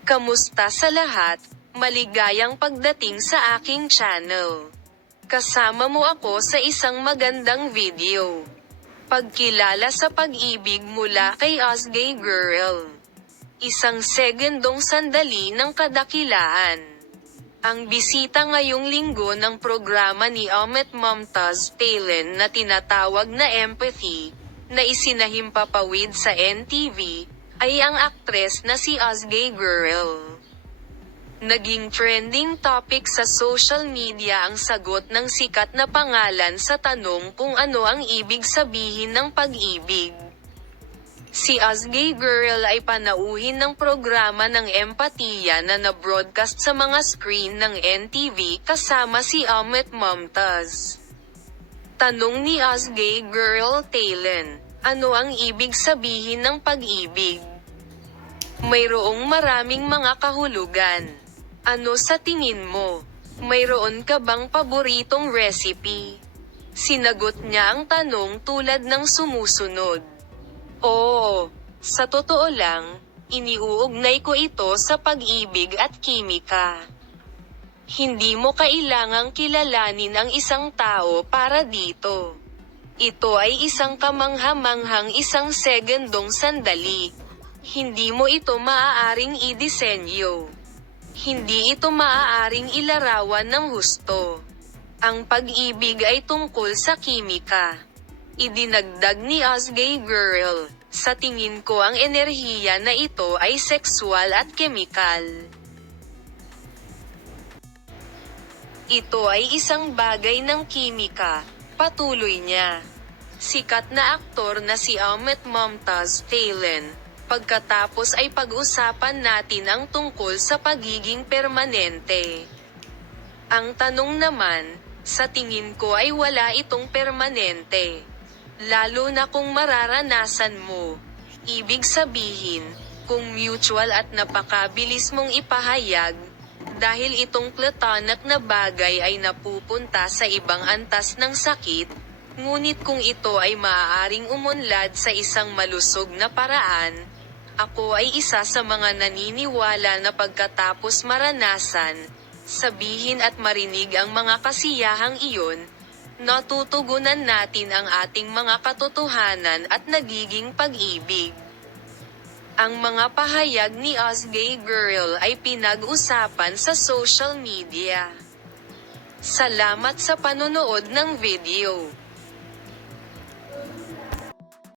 Kamusta sa lahat? Maligayang pagdating sa aking channel. Kasama mo ako sa isang magandang video. Pagkilala sa pag-ibig mula kay Osgay Girl. Isang segundong sandali ng kadakilaan. Ang bisita ngayong linggo ng programa ni Ahmet Mumtaz Taylan na tinatawag na Empathy, na isinahimpapawid sa NTV, ay ang aktres na si Osgay Girl. Naging trending topic sa social media ang sagot ng sikat na pangalan sa tanong kung ano ang ibig sabihin ng pag-ibig. Si Osgay Girl ay panauhin ng programa ng Empatiya na na-broadcast sa mga screen ng NTV kasama si Ahmet Mumtaz. Tanong ni Osgay Girl Taylan, ano ang ibig sabihin ng pag-ibig? Mayroong maraming mga kahulugan. Ano sa tingin mo? Mayroon ka bang paboritong recipe? Sinagot niya ang tanong tulad ng sumusunod. Oo, sa totoo lang, iniuugnay ko ito sa pag-ibig at kimika. Hindi mo kailangang kilalanin ang isang tao para dito. Ito ay isang kamangha-manghang isang segundong sandali. Hindi mo ito maaaring idisenyo. Hindi ito maaaring ilarawan ng husto. Ang pag-ibig ay tungkol sa kimika. Idinagdag ni Osgay Girl, sa tingin ko ang enerhiya na ito ay sexual at kemikal. Ito ay isang bagay ng kimika, patuloy niya. Sikat na aktor na si Ahmet Mumtaz Taylan. Pagkatapos ay pag-usapan natin ang tungkol sa pagiging permanente. Ang tanong naman, sa tingin ko ay wala itong permanente. Lalo na kung mararanasan mo. Ibig sabihin, kung mutual at napakabilis mong ipahayag, dahil itong platonic na bagay ay napupunta sa ibang antas ng sakit, ngunit kung ito ay maaaring umunlad sa isang malusog na paraan, ako ay isa sa mga naniniwala na pagkatapos maranasan, sabihin at marinig ang mga kasiyahang iyon, natutugunan natin ang ating mga katotohanan at nagiging pag-ibig. Ang mga pahayag ni Osgay Girl ay pinag-usapan sa social media. Salamat sa panonood ng video.